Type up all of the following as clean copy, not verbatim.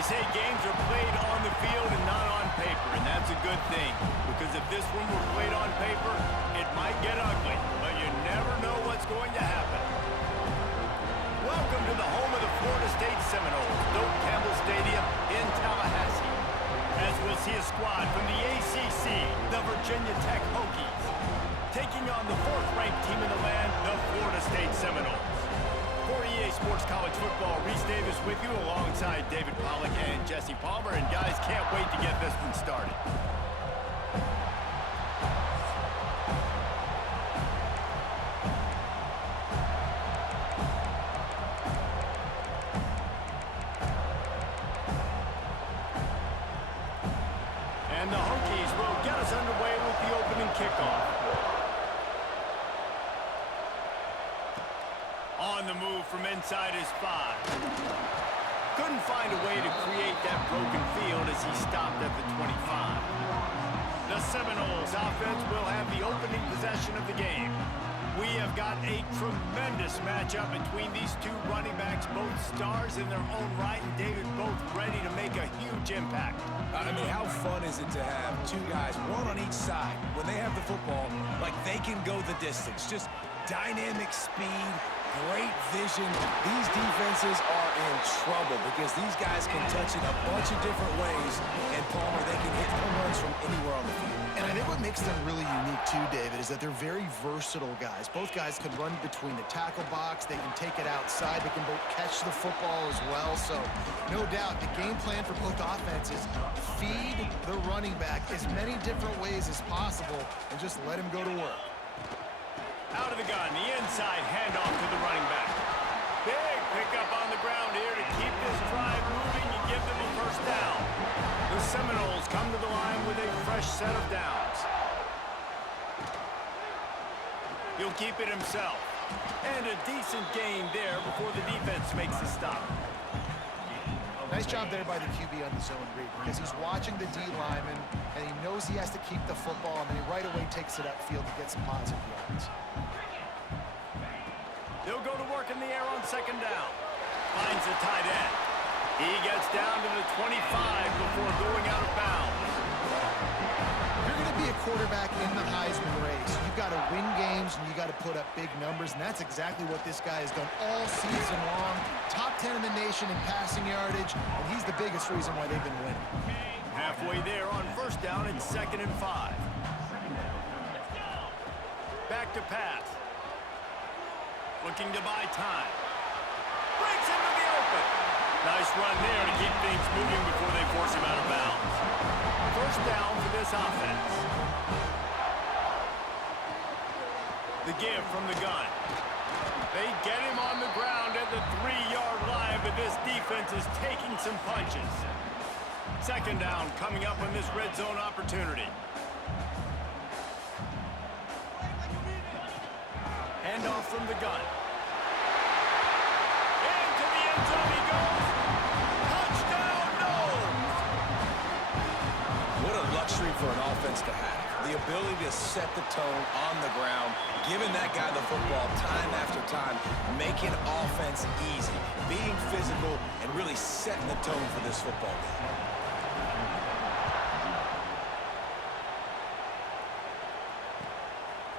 They say games are played on the field and not on paper, and that's a good thing. Because if this one were played on paper, it might get ugly, but you never know what's going to happen. Welcome to the home of the Florida State Seminoles, Doak Campbell Stadium in Tallahassee. As we'll see a squad from the ACC, the Virginia Tech Hokies, taking on the fourth-ranked team in the land, the Florida State Seminoles. For EA Sports College Football, Reese Davis with you alongside David Pollack and Jesse Palmer. And guys, can't wait to get this one started. And the Hokies will get us underway with the opening kickoff. On the move from inside his 5. Couldn't find a way to create that broken field as he stopped at the 25. The Seminoles offense will have the opening possession of the game. We have got a tremendous matchup between these two running backs, both stars in their own right, and David, both ready to make a huge impact. I mean, how fun is it to have two guys, one on each side, when they have the football, like they can go the distance. Just dynamic speed, great vision. These defenses are in trouble because these guys can touch it a bunch of different ways, and Palmer, they can hit home runs from anywhere on the field. And I think what makes them really unique too, David, is that they're very versatile guys. Both guys can run between the tackle box. They can take it outside. They can both catch the football as well. So no doubt the game plan for both offenses, feed the running back as many different ways as possible and just let him go to work. Out of the gun, the inside handoff to the running back. Big pickup on the ground here to keep this drive moving and give them a first down. The Seminoles come to the line with a fresh set of downs. He'll keep it himself. And a decent gain there before the defense makes the stop. Nice job there by the QB on the zone read because he's watching the D lineman and he knows he has to keep the football, and then he right away takes it upfield to get some positive yards. They'll go to work in the air on second down. Finds the tight end. He gets down to the 25 before going out of bounds. If you're going to be a quarterback in the Heisman race, you've got to win games and you got to put up big numbers, and that's exactly what this guy has done all season long. Top 10 in the nation in passing yardage, and he's the biggest reason why they've been winning. Halfway there on first down, it's 2nd and 5. Back to pass. Looking to buy time. Breaks into the open. Nice run there to keep things moving before they force him out of bounds. First down for this offense. The give from the gun. They get him on the ground at the 3-yard line, but this defense is taking some punches. Second down coming up on this red zone opportunity. Handoff from the gun. Into the end zone he goes. Touchdown, Noles! What a luxury for an offense to have. The ability to set the tone on the ground, giving that guy the football time after time, making offense easy, being physical, and really setting the tone for this football game.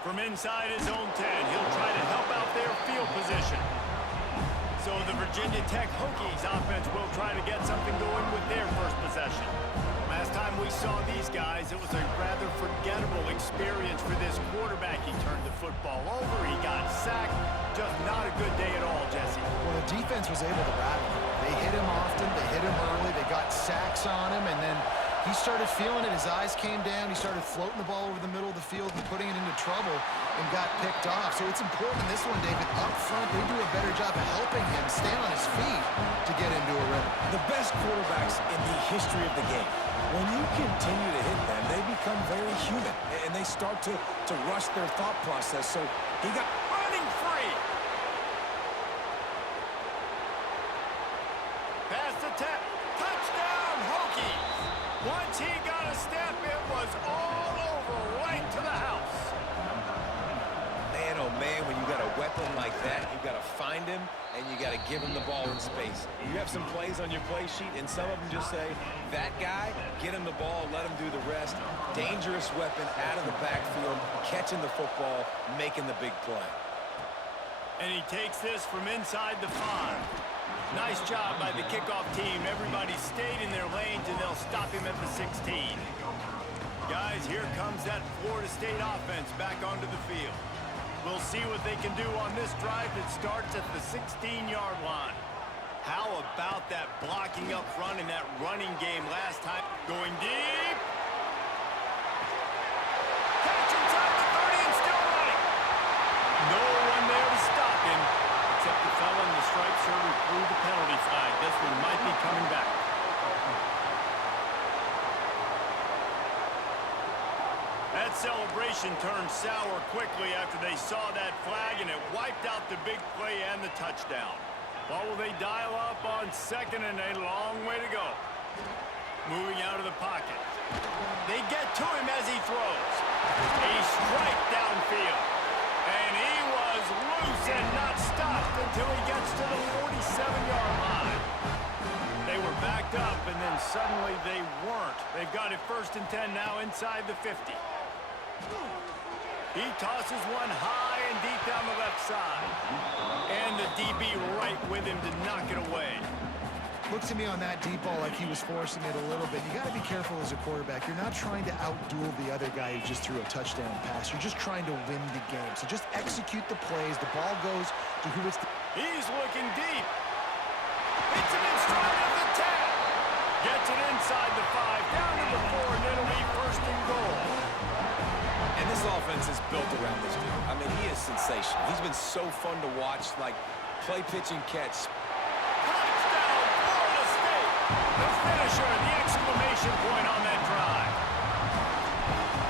From inside his own 10, he'll try to help out their field position. So the Virginia Tech Hokies offense will try to get something going with their first possession. Last time we saw these guys, it was a rather forgettable experience for this quarterback. He turned the football over, he got sacked. Just not a good day at all, Jesse. Well, the defense was able to rattle him. They hit him often, they hit him early, they got sacks on him, and then he started feeling it. His eyes came down. He started floating the ball over the middle of the field and putting it into trouble and got picked off. So it's important in this one, David, up front, they do a better job of helping him stay on his feet to get into a rhythm. The best quarterbacks in the history of the game, when you continue to hit them, they become very human, and they start to rush their thought process. So he got running free. Pass the tap. Touchdown, Hokies. Once he got a step, it was all over, right to the house. man, oh man, when you got a weapon like that, you got to find find him, and you got to give him the ball in space. You have some plays on your play sheet, and some of them just say, that guy, get him the ball, let him do the rest. Dangerous weapon out of the backfield, catching the football, making the big play. And he takes this from inside the 5. Nice job by the kickoff team. Everybody stayed in their lanes, and they'll stop him at the 16. Guys, here comes that Florida State offense back onto the field. We'll see what they can do on this drive that starts at the 16-yard line. How about that blocking up front in that running game last time? Going deep. Catch inside the 30 and still running. No one there to stop him, except the fella in the striped shirt who threw the penalty flag. This one might be coming back. That celebration turned sour quickly after they saw that flag, and it wiped out the big play and the touchdown. What will they dial up on second and a long way to go? Moving out of the pocket. They get to him as he throws. A strike downfield. And he was loose and not stopped until he gets to the 47-yard line. They were backed up, and then suddenly they weren't. They've got it 1st and 10 now inside the 50. He tosses one high and deep down the left side. And the DB right with him to knock it away. Looked to me on that deep ball like he was forcing it a little bit. You got to be careful as a quarterback. You're not trying to outduel the other guy who just threw a touchdown pass. You're just trying to win the game. So just execute the plays. The ball goes to who it's... He's looking deep. Hits him in stride at the 10. Gets it inside the 5, down to the 4, and it'll be 1st and goal. And this offense is built around this dude. I mean, he is sensational. He's been so fun to watch, like play, pitch, and catch. Touchdown, Florida State. The finisher, the exclamation point on that drive.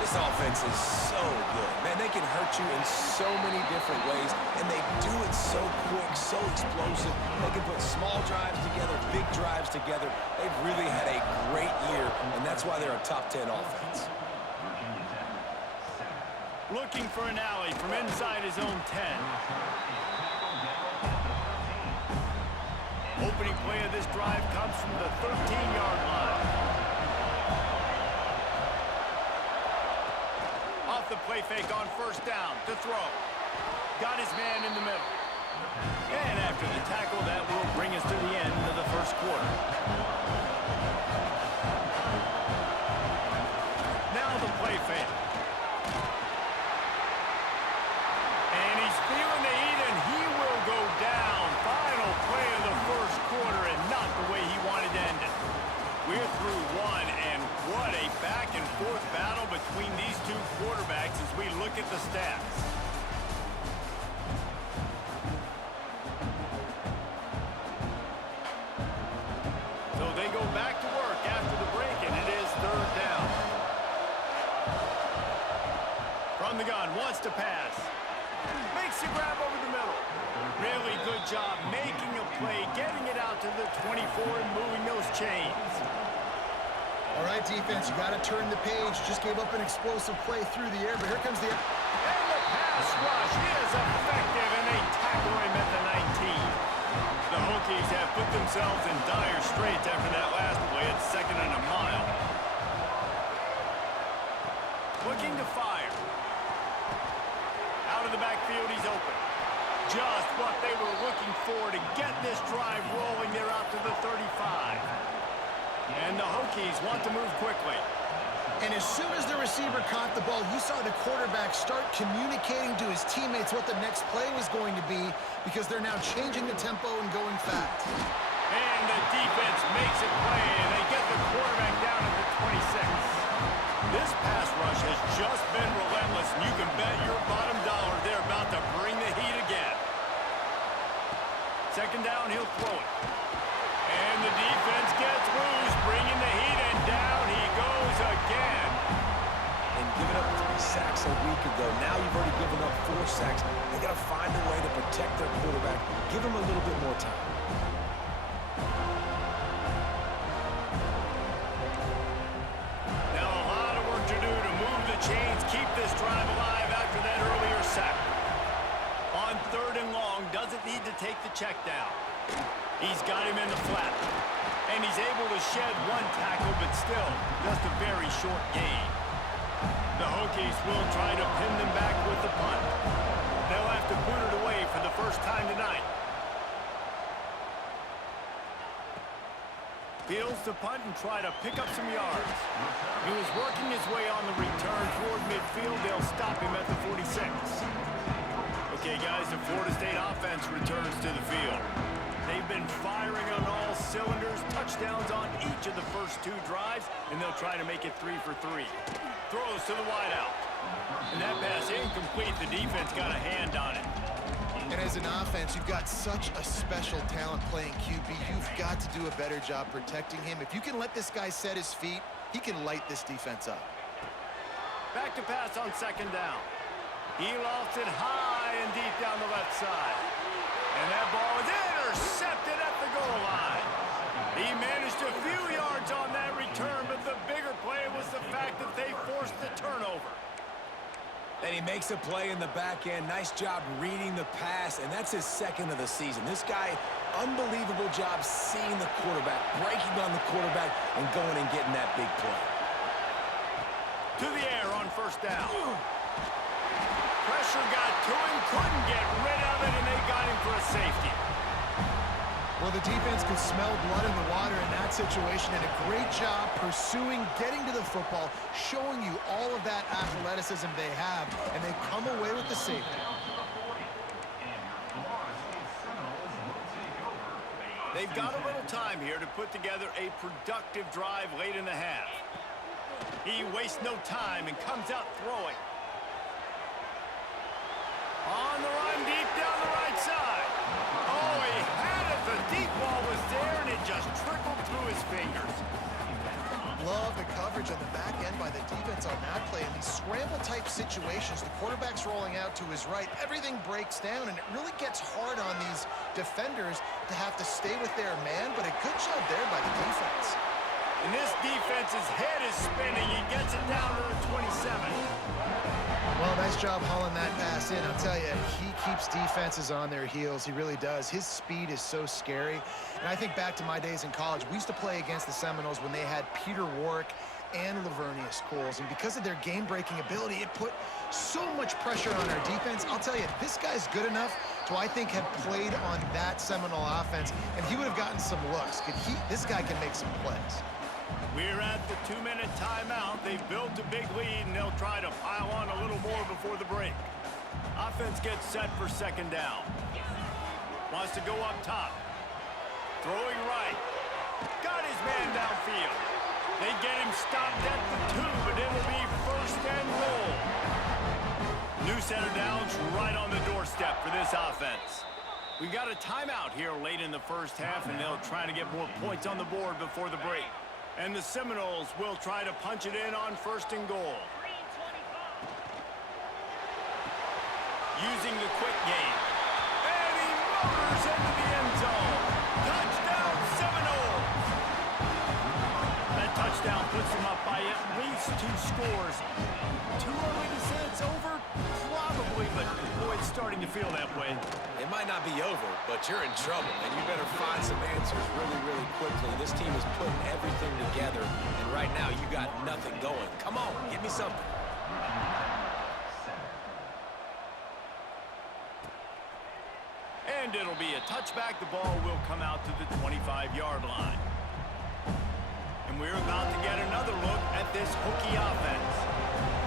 This offense is so good. Man, they can hurt you in so many different ways, and they do it so quick, so explosive. They can put small drives together, big drives together. They've really had a great year, and that's why they're a top 10 offense. Looking for an alley from inside his own 10. Opening play of this drive comes from the 13-yard line. Off the play fake on 1st down to throw. Got his man in the middle. And after the tackle, that will bring us to the end of the 1st quarter. Now the play fake. Feeling the heat, and he will go down. Final play of the 1st quarter, and not the way he wanted to end it. We're through one, and what a back-and-forth battle between these two quarterbacks as we look at the stats. So they go back to work after the break, and it is 3rd down. From the gun, wants to pass. Makes the grab over the middle. Really good job making a play, getting it out to the 24 and moving those chains. All right, defense, you got to turn the page. Just gave up an explosive play through the air, but here comes the... And the pass rush is effective, and they tackle him at the 19. The Hokies have put themselves in dire straits after that last play at 2nd and a mile. Looking to fire. Out of the backfield, he's open. Just what they were looking for to get this drive rolling. They're out to the 35. And the Hokies want to move quickly. And as soon as the receiver caught the ball, you saw the quarterback start communicating to his teammates what the next play was going to be, because they're now changing the tempo and going fast. And the defense makes it play, and they get the quarterback down at the 26. This pass rush has just been relentless, and you can bet your bottom dollar they're about to bring the heat again. 2nd down, he'll throw it. And the defense gets loose, bringing the heat, and down he goes again. And giving up 3 sacks a week ago. Now you've already given up 4 sacks. They got to find a way to protect their quarterback. Give him a little bit more time. Chains keep this drive alive after that earlier sack. On 3rd and long, doesn't need to take the check down. He's got him in the flat. And he's able to shed one tackle, but still, just a very short gain. The Hokies will try to pin them back with the punt. They'll have to boot it away for the first time tonight. Fields to punt and try to pick up some yards. He was working his way on the return toward midfield. They'll stop him at the 46. Okay, guys, the Florida State offense returns to the field. They've been firing on all cylinders, touchdowns on each of the first 2 drives, and they'll try to make it 3 for 3. Throws to the wideout. And that pass incomplete. The defense got a hand on it. And as an offense, you've got such a special talent playing QB. You've got to do a better job protecting him. If you can let this guy set his feet, he can light this defense up. Back to pass on 2nd down. He lofts it high and deep down the left side. And that ball is intercepted at the goal line. He managed a few yards on that return, but the bigger play was the fact that they forced the turnover. And he makes a play in the back end. Nice job reading the pass, and that's his 2nd of the season. This guy, unbelievable job seeing the quarterback, breaking on the quarterback, and going and getting that big play. To the air on 1st down. Pressure got to him, couldn't get rid of it, and they got him for a safety. Well, the defense could smell blood in the water in that situation, and a great job pursuing, getting to the football, showing you all of that athleticism they have, and they come away with the safety. They've got a little time here to put together a productive drive late in the half. He wastes no time and comes out throwing. On the run, deep down the right side. Oh, he had it. The deep ball was there, and it just trickled through his fingers. Love the coverage on the back end by the defense on that play. In these scramble-type situations, the quarterback's rolling out to his right. Everything breaks down, and it really gets hard on these defenders to have to stay with their man, but a good job there by the defense. And this defense's head is spinning. He gets it down to the 27. Well, nice job hauling that pass in. I'll tell you, he keeps defenses on their heels. He really does. His speed is so scary. And I think back to my days in college. We used to play against the Seminoles when they had Peter Warrick and Lavernius Coles. And because of their game-breaking ability, it put so much pressure on our defense. I'll tell you, this guy's good enough to, I think, have played on that Seminole offense, and he would have gotten some looks. This guy can make some plays. We're at the 2-minute timeout. They've built a big lead, and they'll try to pile on a little more before the break. Offense gets set for 2nd down. Wants to go up top. Throwing right. Got his man downfield. They get him stopped at the 2, but it'll be 1st and goal. New set of downs right on the doorstep for this offense. We got a timeout here late in the 1st half, and they'll try to get more points on the board before the break. And the Seminoles will try to punch it in on 1st and goal. Using the quick game. And he motors into the end zone. Touchdown, Seminoles! That touchdown puts them up by at least 2 scores. Too early to say it's over? Probably, but boy, it's starting to feel that way. It might not be over, but you're in trouble, and you better find some answers really, really quickly. This team is putting everything together, and right now you got nothing going. Come on, give me something. And it'll be a touchback. The ball will come out to the 25-yard line. And we're about to get another look at this Hokie offense.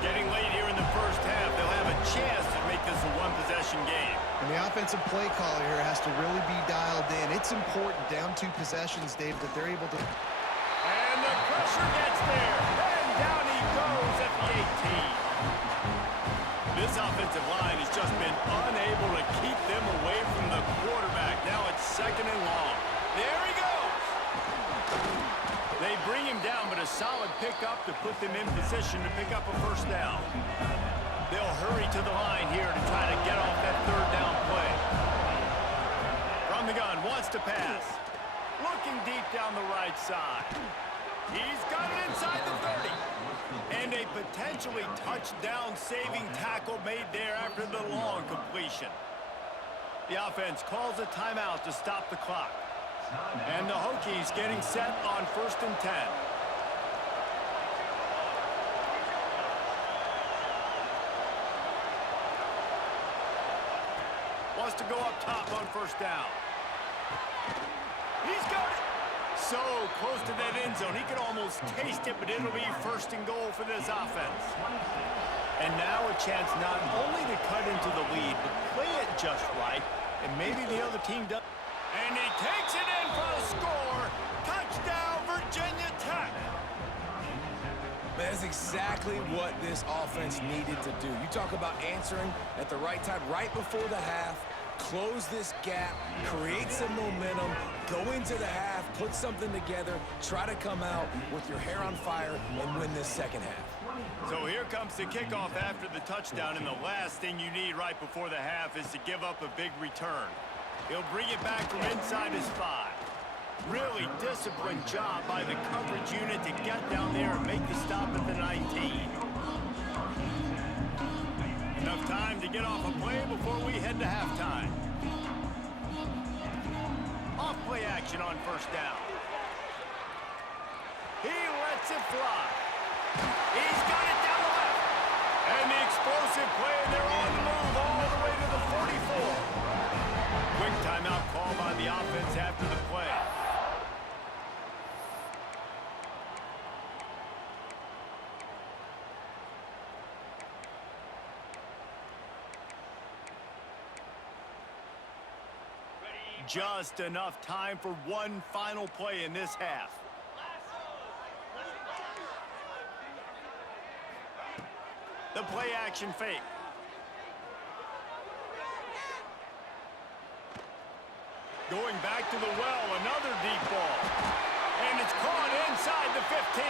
Getting late here in the 1st half, they'll have a chance to make this a one-possession game. And the offensive play caller here has to really be dialed in. It's important, down 2 possessions, Dave, that they're able to... And the pressure gets there. And down he goes at the 18. This offensive line has just been unable to keep them away from the quarterback. Now it's 2nd and long. There he goes. They bring him down, but a solid pickup to put them in position to pick up a 1st down. They'll hurry to the line here to try to get off that 3rd down play. From the gun, wants to pass. Looking deep down the right side. He's got it inside the 30. And a potentially touchdown-saving tackle made there after the long completion. The offense calls a timeout to stop the clock. And the Hokies getting set on 1st and 10. Wants to go up top on 1st down. He's got it. So close to that end zone. He could almost taste it, but it'll be 1st and goal for this offense. And now a chance not only to cut into the lead, but play it just right. And maybe the other team does. And he takes it in for the score. Touchdown, Virginia Tech. That's exactly what this offense needed to do. You talk about answering at the right time, right before the half, close this gap, create some momentum, go into the half, put something together, try to come out with your hair on fire and win this second half. So here comes the kickoff after the touchdown, and the last thing you need right before the half is to give up a big return. He'll bring it back from inside his 5. Really disciplined job by the coverage unit to get down there and make the stop at the 19. Enough time to get off a play before we head to halftime. Off play action on 1st down. He lets it fly. He's got it down the left. And the explosive play, and they're on the move all the way to the 44. Quick timeout call by the offense after the play. Just enough time for one final play in this half. The play action fake. Going back to the well, another deep ball. And it's caught inside the 15.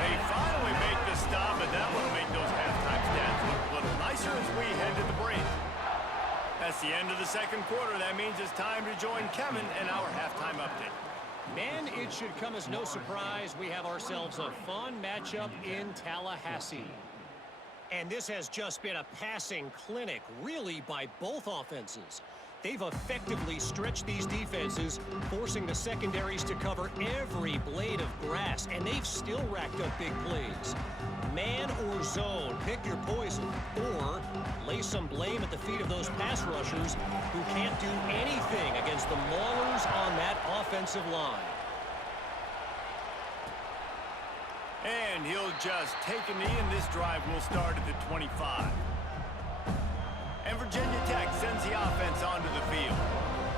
They finally make the stop, but that will make those halftime stats look a little nicer as we head to the break. That's the end of the second quarter. That means it's time to join Kevin in our halftime update. Man, it should come as no surprise we have ourselves a fun matchup in Tallahassee. And this has just been a passing clinic, really, by both offenses. They've effectively stretched these defenses, forcing the secondaries to cover every blade of grass, and they've still racked up big plays. Man or zone, pick your poison, or lay some blame at the feet of those pass rushers who can't do anything against the maulers on that offensive line. And he'll just take a knee, and this drive will start at the 25. And Virginia Tech sends the offense onto the field.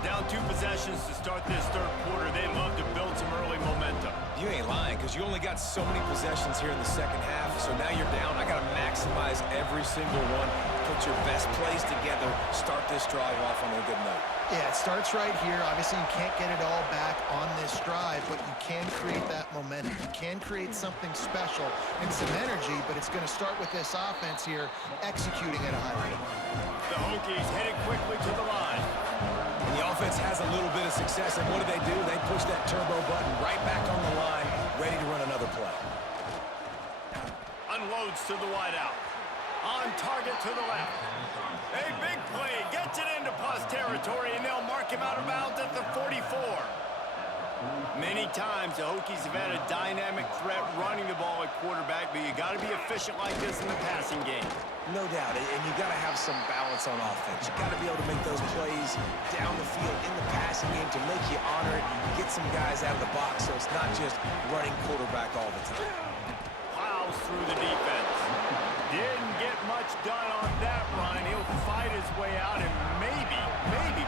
Down 2 possessions to start this third quarter. They love to build some early momentum. You ain't lying, because you only got so many possessions here in the second half, so now you're down. I got to maximize every single one. Put your best plays together. Start this drive off on a good note. Yeah, it starts right here. Obviously, you can't get it all back on this drive, but you can create that momentum. You can create something special and some energy, but it's going to start with this offense here executing at a high rate. The Hokies headed quickly to the line. And the offense has a little bit of success, and what do? They push that turbo button right back on the line, ready to run another play. Unloads to the wideout. On target to the left. A big play, gets it into plus territory, and they'll mark him out of bounds at the 44. Many times the Hokies have had a dynamic threat running the ball at quarterback, but you got to be efficient like this in the passing game. No doubt, and you got to have some balance on offense. You got to be able to make those plays down the field in the passing game to make you honor it, get some guys out of the box, so it's not just running quarterback all the time. Plows through the defense. Didn't get much done on that run. He'll fight his way out and maybe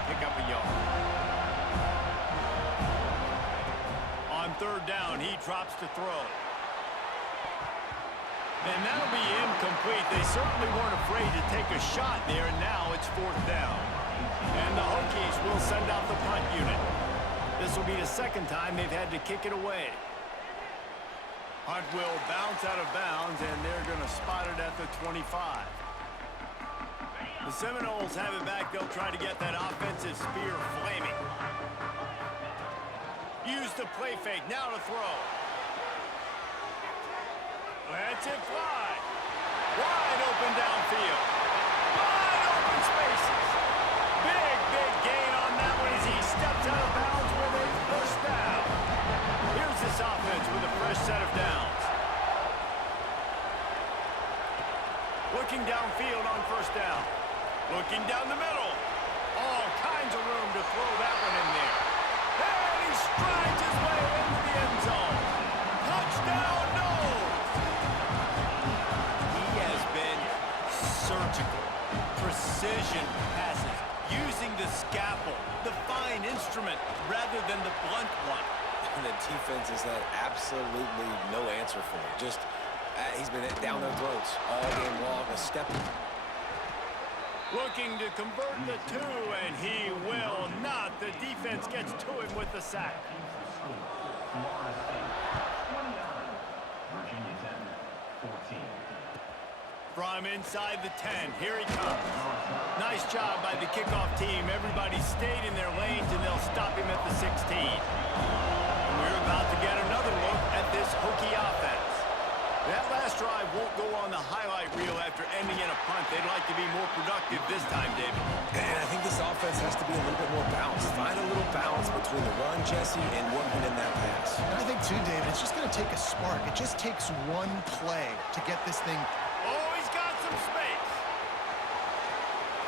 pick up a yard. On third down, he drops to throw. And that'll be incomplete. They certainly weren't afraid to take a shot there, and now it's fourth down. And the Hokies will send out the punt unit. This will be the second time they've had to kick it away. Punt will bounce out of bounds, and they're going to spot it at the 25. The Seminoles have it back. They'll try to get that offensive spear flaming. Use the play fake. Now to throw. Lets it fly. Wide open downfield. Wide open spaces. Big middle. All kinds of room to throw that one in there. And he strides his way into the end zone. Touchdown, Knowles. He has been surgical. Precision passes. Using the scalpel, the fine instrument, rather than the blunt one. And the defense has had absolutely no answer for him. Just, he's been down their throats all game long, a step. Looking to convert the two, and he will not. The defense gets to him with the sack. From inside the 10, here he comes. Nice job by the kickoff team. Everybody stayed in their lanes, and they'll stop him at the 16. And we're about to get another look at this Hokie offense. That last drive won't go on the highlight reel after ending in a punt. They'd like to be more productive this time, David. And I think this offense has to be a little bit more balanced. Find a little balance between the run, Jesse, and working in that pass. And I think, too, David, it's just going to take a spark. It just takes one play to get this thing. Oh, he's got some space.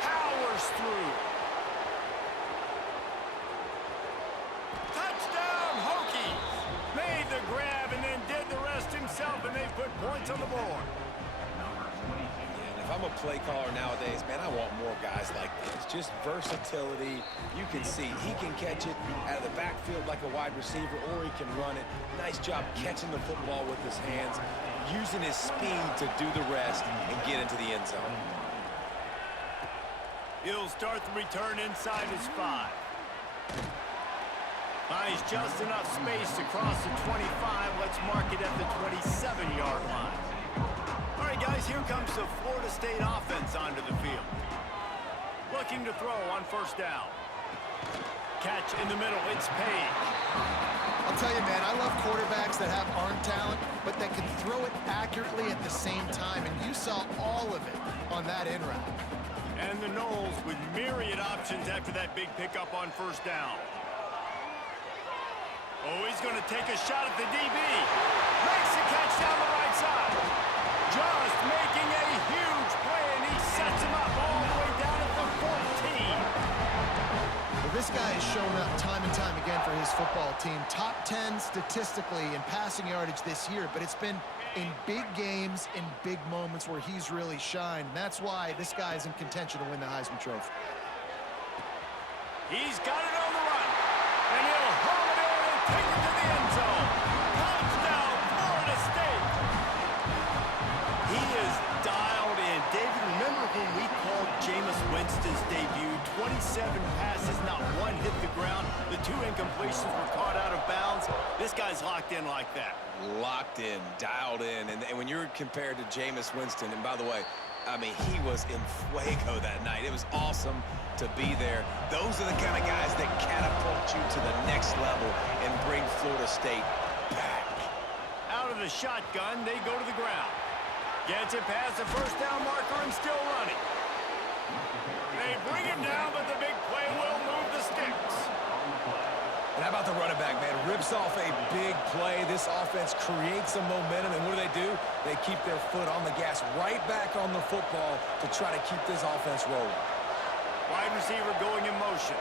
Powers through. Touchdown, Hokies. Made the grab and then did the rest himself, and they put points on the board. And if I'm a play caller nowadays, man, I want more guys like this. Just versatility. You can see he can catch it out of the backfield like a wide receiver, or he can run it. Nice job catching the football with his hands, using his speed to do the rest and get into the end zone. He'll start the return inside his 5. Finds just enough space to cross the 25. Let's mark it at the 27-yard line. All right, guys, here comes the Florida State offense onto the field. Looking to throw on first down. Catch in the middle. It's Page. I'll tell you, man, I love quarterbacks that have arm talent, but that can throw it accurately at the same time, and you saw all of it on that in route. And the Knowles with myriad options after that big pickup on first down. Oh, he's going to take a shot at the DB. Makes the catch down the right side. Just making a huge play, and he sets him up all the way down at the 14. Well, this guy has shown up time and time again for his football team. Top 10 statistically in passing yardage this year, but it's been in big games, in big moments where he's really shined. And that's why this guy is in contention to win the Heisman Trophy. He's got it on the run, and he'll home it in and take it to the end zone. Touchdown, Florida State. He is dialed in. David, remember when we called Jameis Winston's debut? 27 passes, not one hit the ground. The 2 incompletions were caught out of bounds. This guy's locked in like that. Locked in, dialed in. And when you're compared to Jameis Winston, and by the way, I mean, he was in fuego that night. It was awesome to be there. Those are the kind of guys that catapult you to the next level and bring Florida State back. Out of the shotgun, they go to the ground. Gets it past the first down marker and still running. They bring him down, but the big play will move the sticks. And how about the running back, man? Rips off a big play. This offense creates some momentum, and what do? They keep their foot on the gas, right back on the football to try to keep this offense rolling. Wide receiver going in motion.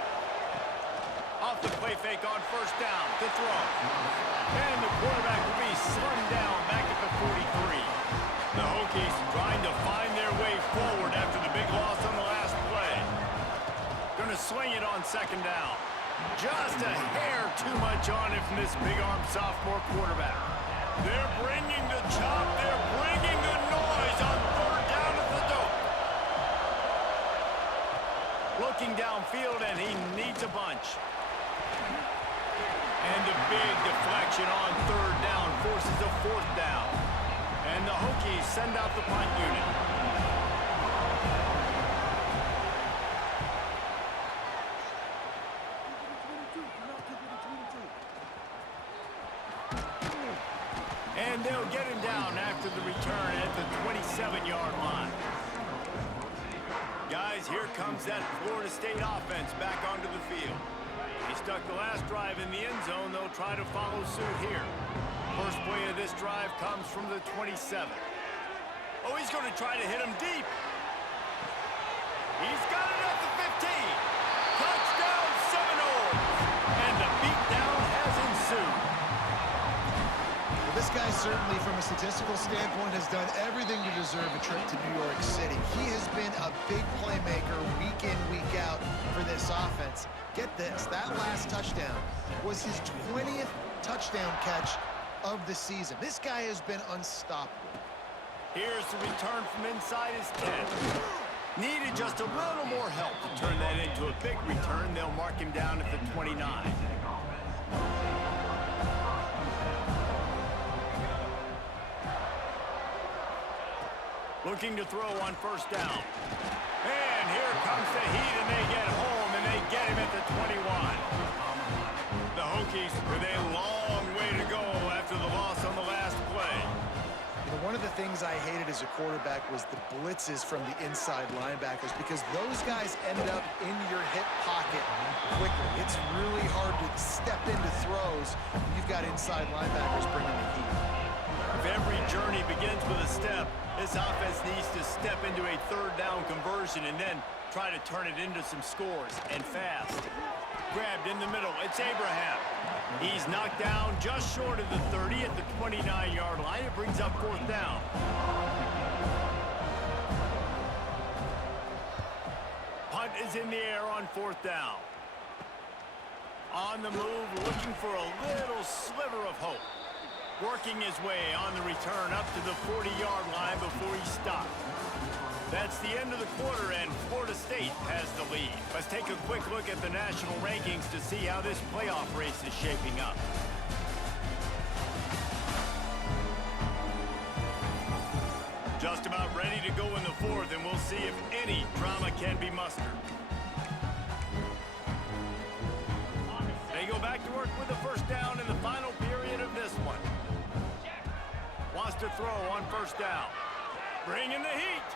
Off the play fake on first down to throw. And the quarterback will be slimmed down back at the 43. The Hokies trying to find their way forward after the big loss on the last play. Gonna swing it on second down. Just a hair too much on it from this big-armed sophomore quarterback. They're bringing the chop. They're bringing the noise on third down at the dope. Looking downfield, and he needs a bunch. And the big deflection on third down forces a fourth down. And the Hokies send out the punt unit. And they'll get him down after the return at the 27-yard line. Guys, here comes that Florida State offense back onto the field. He stuck the last drive in the end zone. They'll try to follow suit here. First play of this drive comes from the 27. Oh, he's going to try to hit him deep. He's got it at the certainly, from a statistical standpoint, has done everything to deserve a trip to New York City. He has been a big playmaker week in, week out for this offense. Get this, that last touchdown was his 20th touchdown catch of the season. This guy has been unstoppable. Here's the return from inside his 10. Needed just a little more help to turn that into a big return. They'll mark him down at the 29. Looking to throw on first down. And here comes the heat, and they get home, and they get him at the 21. The Hokies with a long way to go after the loss on the last play. You know, one of the things I hated as a quarterback was the blitzes from the inside linebackers, because those guys end up in your hip pocket quickly. It's really hard to step into throws when you've got inside linebackers bringing the heat. If every journey begins with a step, this offense needs to step into a third down conversion and then try to turn it into some scores, and fast. Grabbed in the middle, it's Abraham. He's knocked down just short of the 30 at the 29-yard line. It brings up fourth down. Punt is in the air on fourth down. On the move, looking for a little sliver of hope. Working his way on the return up to the 40-yard line before he stopped. That's the end of the quarter, and Florida State has the lead. Let's take a quick look at the national rankings to see how this playoff race is shaping up. Just about ready to go in the fourth, and we'll see if any drama can be mustered. They go back to work with the first down in the final period of this one. Wants to throw on first down. Bringing the heat.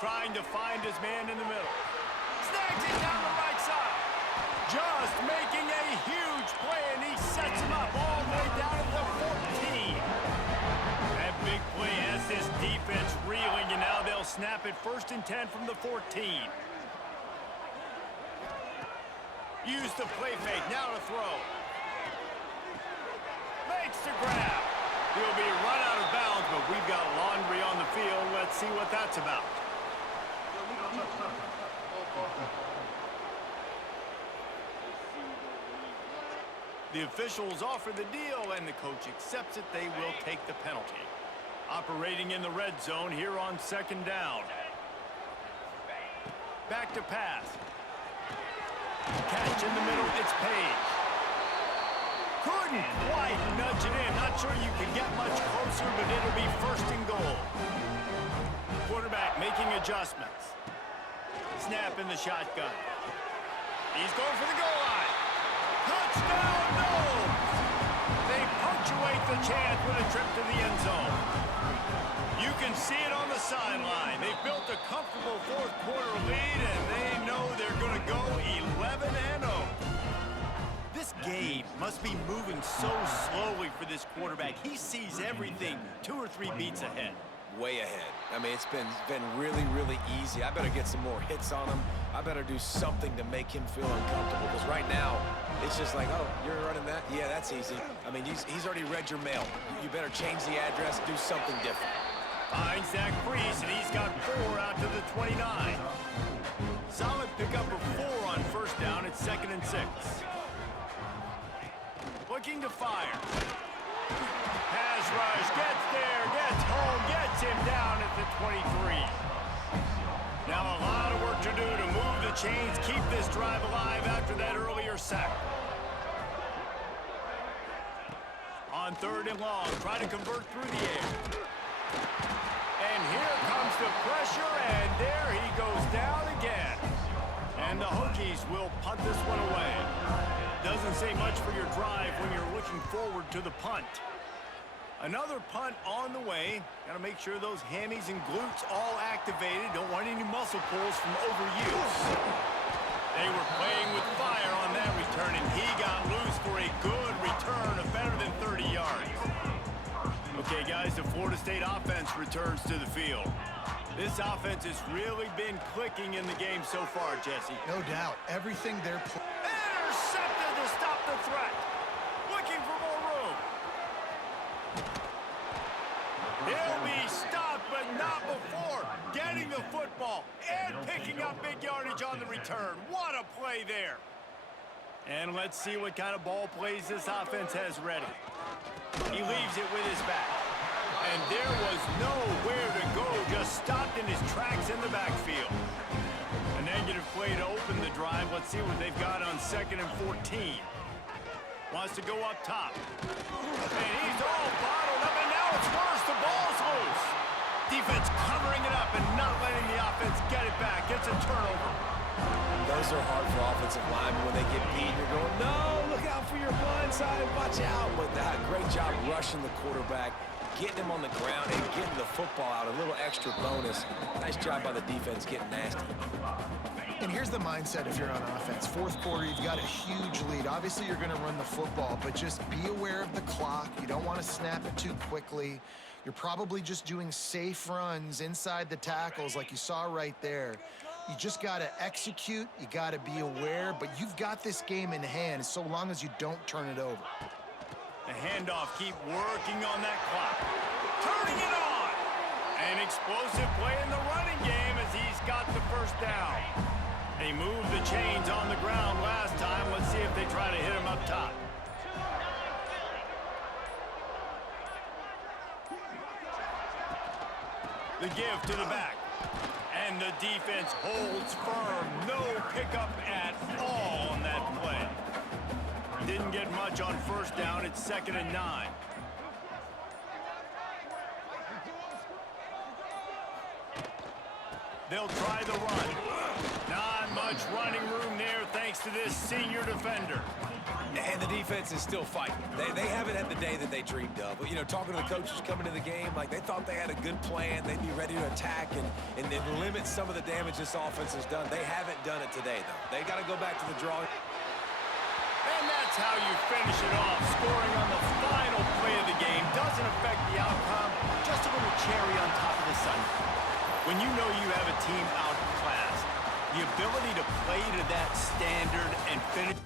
Trying to find his man in the middle. Snags it down the right side. Just making a huge play, and he sets him up all the way down at the 14. That big play has this defense reeling, and now they'll snap it 1st and 10 from the 14. Use the play fake, now to throw. Makes the grab. He'll be run out of bounds, but we've got laundry on the field. Let's see what that's about. The officials offer the deal, and the coach accepts it. They will take the penalty. Operating in the red zone here on 2nd down. Back to pass. Catch in the middle, it's Page. Couldn't quite nudge it in. Not sure you can get much closer, but it'll be 1st and goal. Quarterback making adjustments. Snap in the shotgun. He's going for the goal line. Touchdown, no! They punctuate the chance with a trip to the end zone. You can see it on the sideline. They've built a comfortable 4th quarter lead, and they know they're going to go 11-0. This game must be moving so slowly for this quarterback. He sees everything 2 or 3 beats ahead. Way ahead. I mean, it's been really, really easy. I better get some more hits on him. I better do something to make him feel uncomfortable, because right now, it's just like, oh, you're running that? Yeah, that's easy. I mean, he's already read your mail. You better change the address, do something different. Finds Zach Priest, and he's got 4 out to the 29. Solid pickup of 4 on first down. It's 2nd and 6. Looking to fire. Pass rush, gets there, gets home, gets him down at the 23. Now a lot of work to do to move the chains, keep this drive alive after that earlier sack. On 3rd and long, try to convert through the air. And here comes the pressure, and there he goes down again. And the Hokies will punt this one away. Doesn't say much for your drive when you're looking forward to the punt. Another punt on the way. Got to make sure those hammies and glutes all activated. Don't want any muscle pulls from overuse. They were playing with fire on that return, and he got loose for a good return of better than 30 yards. Okay, guys, the Florida State offense returns to the field. This offense has really been clicking in the game so far, Jesse. No doubt. Everything they're Intercepted to stop the threat. Looking for more room. He'll be stopped, but not before getting the football and picking up big yardage on the return. What a play there. And let's see what kind of ball plays this offense has ready. He leaves it with his back. And there was nowhere to go, just stopped in his tracks in the backfield. A negative play to open the drive. Let's see what they've got on 2nd and 14. Wants to go up top. And he's all bottled up, and now it's worse. The ball's loose. Defense covering it up and not letting the offense get it back. It's a turnover. Those are hard for offensive linemen when they get beat. You're going, no, look out for your blind side, watch out. But that great job rushing the quarterback, getting him on the ground and getting the football out. A little extra bonus. Nice job by the defense getting nasty. And here's the mindset if you're on offense. 4th quarter, you've got a huge lead. Obviously, you're going to run the football, but just be aware of the clock. You don't want to snap it too quickly. You're probably just doing safe runs inside the tackles like you saw right there. You just got to execute. You got to be aware, but you've got this game in hand so long as you don't turn it over. The handoff, keep working on that clock. Turning it on! An explosive play in the running game as he's got the first down. They moved the chains on the ground last time. Let's see if they try to hit him up top. The give to the back. And the defense holds firm. No pickup at all on that play. Didn't get much on 1st down. It's 2nd and 9. They'll try the run. Not much running room there thanks to this senior defender. And the defense is still fighting. They haven't had the day that they dreamed of. But, you know, talking to the coaches coming to the game, like they thought they had a good plan. They'd be ready to attack and then limit some of the damage this offense has done. They haven't done it today, though. They got to go back to the drawing. And that's how you finish it off, scoring